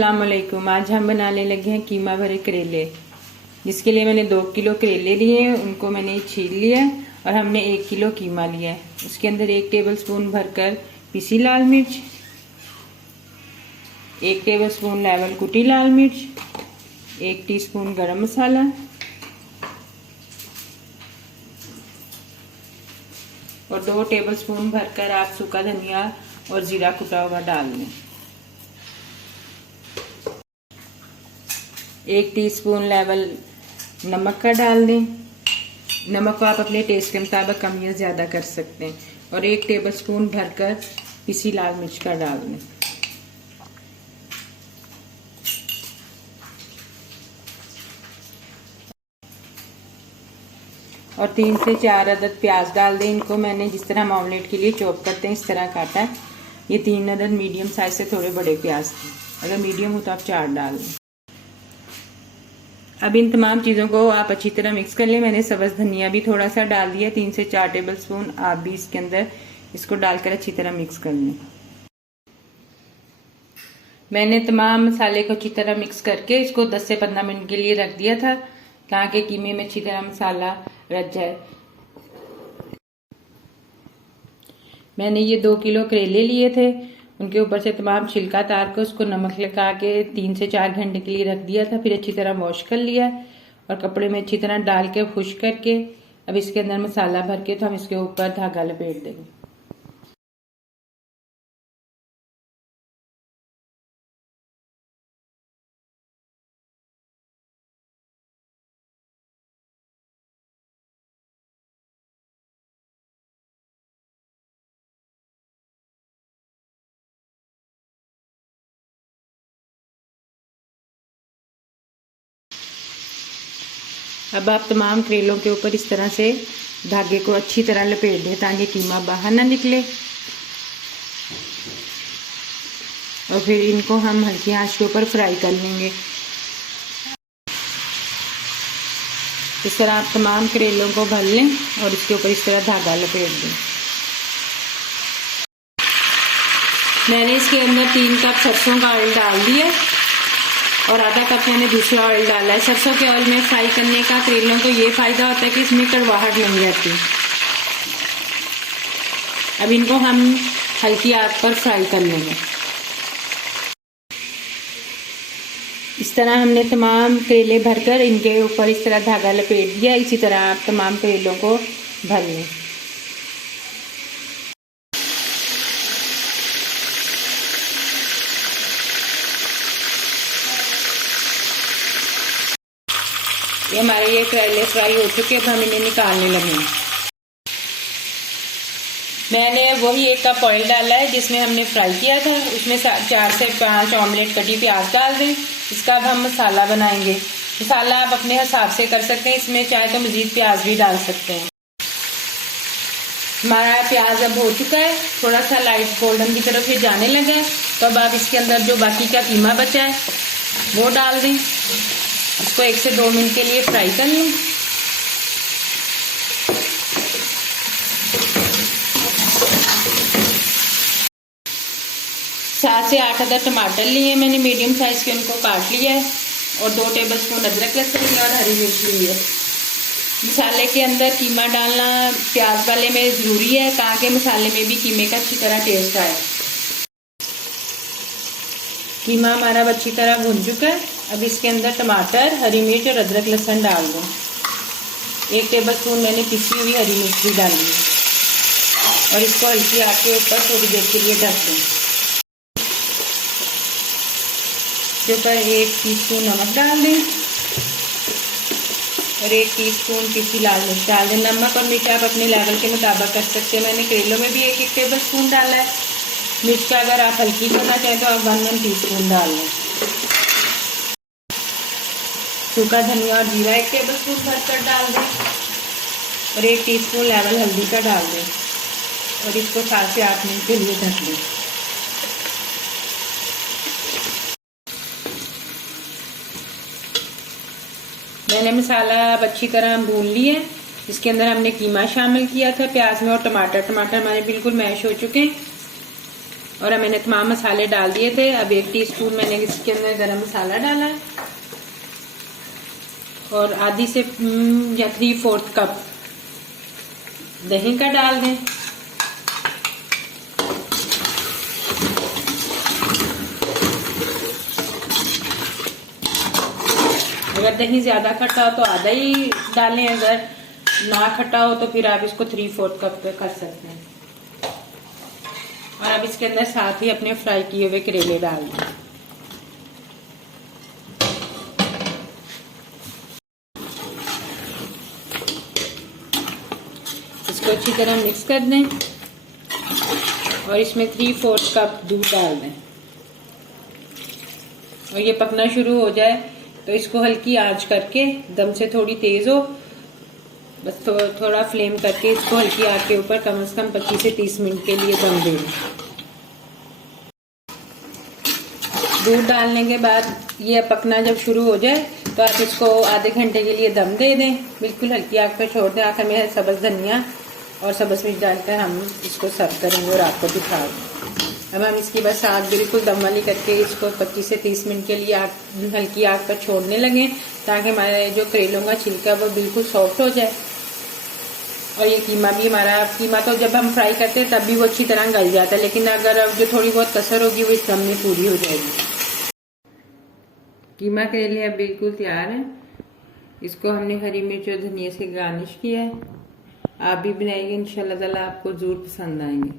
अस्सलाम वालेकुम। आज हम बनाने लगे हैं कीमा भरे करेले, जिसके लिए मैंने 2 किलो करेले लिए हैं। उनको मैंने छील लिया है और हमने 1 किलो कीमा लिया है। उसके अंदर 1 टेबलस्पून भरकर पिसी लाल मिर्च, 1 टेबलस्पून लेवल कुटी लाल मिर्च, 1 टीस्पून गरम मसाला और 2 टेबलस्पून भरकर आप सूखा धनिया और जीरा कुटा हुआ डाल दें। 1 टीस्पून लेवल नमक का डाल दें। नमक को आप अपने टेस्ट के मुताबिक कम या ज़्यादा कर सकते हैं। और 1 टेबलस्पून भरकर पिसी लाल मिर्च का डाल दें। और 3 से 4 अदद प्याज डाल दें। इनको मैंने जिस तरह हम ऑमलेट के लिए चॉप करते हैं इस तरह काटा है। ये 3 अदद मीडियम साइज से थोड़े बड़े प्याज थे। अगर मीडियम हो तो आप 4 डाल दें। अब इन तमाम चीज़ों को आप अच्छी तरह मिक्स कर लें। मैंने सब्ज़ धनिया भी थोड़ा सा डाल दिया, 3 से 4 टेबलस्पून। आप भी इसके अंदर इसको डालकर अच्छी तरह मिक्स कर लें। मैंने तमाम मसाले को अच्छी तरह मिक्स करके इसको 10 से 15 मिनट के लिए रख दिया था, ताकि कीमे में अच्छी तरह मसाला रच जाए। मैंने ये 2 किलो करेले लिए थे, उनके ऊपर से तमाम छिलका तार कर उसको नमक लगा के 3 से 4 घंटे के लिए रख दिया था। फिर अच्छी तरह वॉश कर लिया और कपड़े में अच्छी तरह डाल के खुश करके अब इसके अंदर मसाला भर के तो हम इसके ऊपर धागा लपेट देंगे। अब आप तमाम करेलों के ऊपर इस तरह से धागे को अच्छी तरह लपेट दें ताकि कीमा बाहर ना निकले। और फिर इनको हम हल्की आंच के ऊपर फ्राई कर लेंगे। इस तरह आप तमाम करेलों को भर लें और इसके ऊपर इस तरह धागा लपेट दें। मैंने इसके अंदर 3 कप सरसों का ऑयल डाल दिया और आधा कप मैंने दूसरा ऑयल डाला है। सरसों के ऑयल में फ्राई करने का करेलों को ये फायदा होता है कि इसमें कड़वाहट नहीं रहती। अब इनको हम हल्की आग पर फ्राई कर लेंगे। इस तरह हमने तमाम करेले भरकर इनके ऊपर इस तरह धागा लपेट दिया। इसी तरह आप तमाम करेलों को भर लें। ये हमारे ये करेले फ्राई हो चुके, अब हम इन्हें निकालने लगे। मैंने वही 1 कप ऑयल डाला है जिसमें हमने फ्राई किया था। उसमें 4 से 5 ऑमलेट कटी प्याज डाल दें। इसका अब हम मसाला बनाएंगे। मसाला आप अपने हिसाब से कर सकते हैं, इसमें चाहे तो मजीद प्याज भी डाल सकते हैं। हमारा प्याज अब हो चुका है, थोड़ा सा लाइट गोल्डन की तरफ ये जाने लगा है। तो अब आप इसके अंदर जो बाकी का कीमा बचा है वो डाल दें। इसको 1 से 2 मिनट के लिए फ्राई कर लें। सात से 8 अदर टमाटर लिए मैंने मीडियम साइज के, उनको काट लिया है। और 2 टेबलस्पून अदरक लहसुन लिया और हरी मिर्च ली है। मसाले के अंदर कीमा डालना प्याज वाले में ज़रूरी है ताकि मसाले में भी कीमे का अच्छी तरह टेस्ट आए। कीमा हमारा अच्छी तरह भुन चुका है। अब इसके अंदर टमाटर, हरी मिर्च और अदरक लहसुन डाल दूँ। 1 टेबलस्पून मैंने पिसी हुई हरी मिर्च भी डाली है और इसको हल्की आंच के ऊपर थोड़ी देर के लिए ढक दें। इसके ऊपर 1 टीस्पून नमक डाल दें और 1 टीस्पून पिसी लाल मिर्च डाल दें। नमक और मिर्च आप अपने लेवल के मुताबिक कर सकते हैं। मैंने करेलों में भी 1 टेबलस्पून डाला है। मिर्च का अगर आप हल्की करना चाहें तो आप 1 टीस्पून डाल लें। सूखा धनिया और जीरा 1 टेबलस्पून भरकर डाल दें और 1 टीस्पून लेवल हल्दी का डाल दें और इसको 7 से 8 मिनट के लिए ढक दें। मैंने मसाला अब अच्छी तरह भून लिया है। इसके अंदर हमने कीमा शामिल किया था प्याज में और टमाटर हमारे बिल्कुल मैश हो चुके हैं। और मैंने तमाम मसाले डाल दिए थे। अब 1 टीस्पून मैंने इसके अंदर गरम मसाला डाला है और आधी से या 3/4 कप दही का डाल दें। अगर दही ज्यादा खट्टा हो तो आधा ही डालें, अगर ना खट्टा हो तो फिर आप इसको 3/4 कप पे कर सकते हैं। और अब इसके अंदर साथ ही अपने फ्राई किए हुए करेले डाल दें। इसको अच्छी तरह मिक्स कर दें और इसमें 3/4 कप दूध डाल दें। और ये पकना शुरू हो जाए तो इसको हल्की आंच करके, दम से थोड़ी तेज हो, बस थोड़ा फ्लेम करके इसको हल्की आंच के ऊपर कम से कम 25 से 30 मिनट के लिए दम दें। दूध डालने के बाद ये पकना जब शुरू हो जाए तो आप इसको आधे घंटे के लिए दम दे दें, बिल्कुल हल्की आंच पर छोड़ दें। आखिर में सब्ज़ धनिया और सब्ज़ मिर्च डालकर हम इसको सर्व करेंगे और आपको दिखा दें। अब हम इसकी बस आग बिल्कुल दम वाली करके इसको 25 से 30 मिनट के लिए हल्की आग पर छोड़ने लगे, ताकि हमारे जो करेलों का छिलका वो बिल्कुल सॉफ्ट हो जाए। और ये कीमा भी कीमा तो जब हम फ्राई करते हैं तब भी वो अच्छी तरह गल जाता है, लेकिन अगर अब जो थोड़ी बहुत कसर होगी वो इस दम में पूरी हो जाएगी। कीमा करेले अब बिल्कुल तैयार है। इसको हमने हरी मिर्च और धनिया से गार्निश किया है। आप भी बनाइए, इंशाल्लाह ताला आपको जरूर पसंद आएंगे।